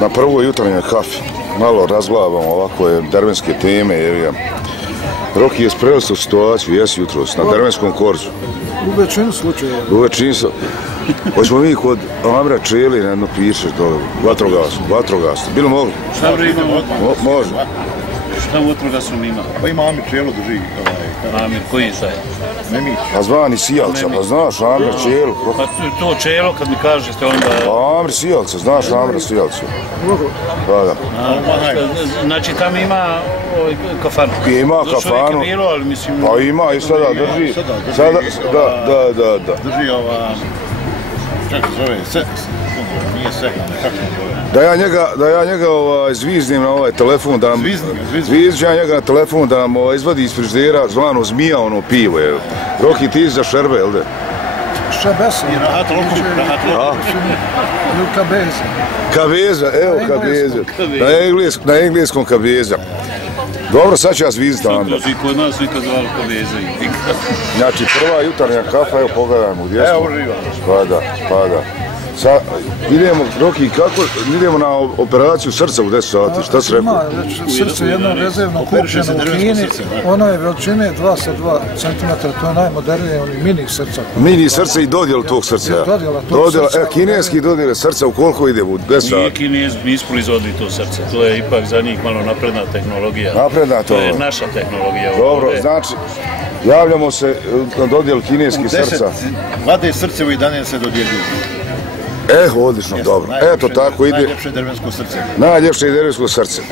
Na prvoj jutarnjoj kafi. Malo razglavamo ovako dervenske teme. Roki je sprelio situaciju, jesi jutros, na dervenskom korzu. U većini slučajeva. U većini su. Hoćemo mi kod Amra Čeli, jedno pišeš dole, vatrogasno. Bilo mogli? Šta bre imamo? Može. Šta vatrogasnom ima? Pa ima Amir Čelo drži. Amir, koji šta je? Nemić. A zvani Sijalca, pa znaš Amra Čelu. Pa to Čelo kad mi kažete onda... Amra Sijalca, znaš Amra Sijalca. Pa da. Znači tam ima kafanu? Ima kafanu. Pa ima i sada drži. Sada, da. Drži kako se zove, nije Sehan, kako se zove. Da ja njega zviznim na ovaj telefon, da nam... Zvizdim ja njega na telefon da nam izvadi iz frižidera zvano zmija ono pivo, je. Roki, ti za šerbe, jel' de? Šabesa. I rahat lokum. Ili kabeza. Kabeza, evo kabeza. Na engleskom kabeza. Dobro, sad ću ja zvizditi onda. I kod nas nikad zvali kabeza. Znači, prva jutarnja kafa, evo pogledajmo gdje smo. Evo živa. Pa da. Sad, idemo, Roki, kako, idemo na operaciju srca u 10 sati, šta se rekao? Ima već srce jedno rezervno kupljeno u Kini, ono je veličine 2 sa 2 cm, to je najmodernije, oni mini srca. Mini srce i dodjel tog srca. Dodjela, kineski dodjele srca u koliko ide u 10 sati? Nije Kinezi, nisu proizvodili to srce, to je ipak za njih malo napredna tehnologija. Napredna to? To je naša tehnologija. Dobro, znači, javljamo se na dodjel kineskih srca. Vade srce u 11 se dodjeljuju. Odlično, dobro. Eto tako ide. Najljepše dervensko srce. Najljepše dervensko srce.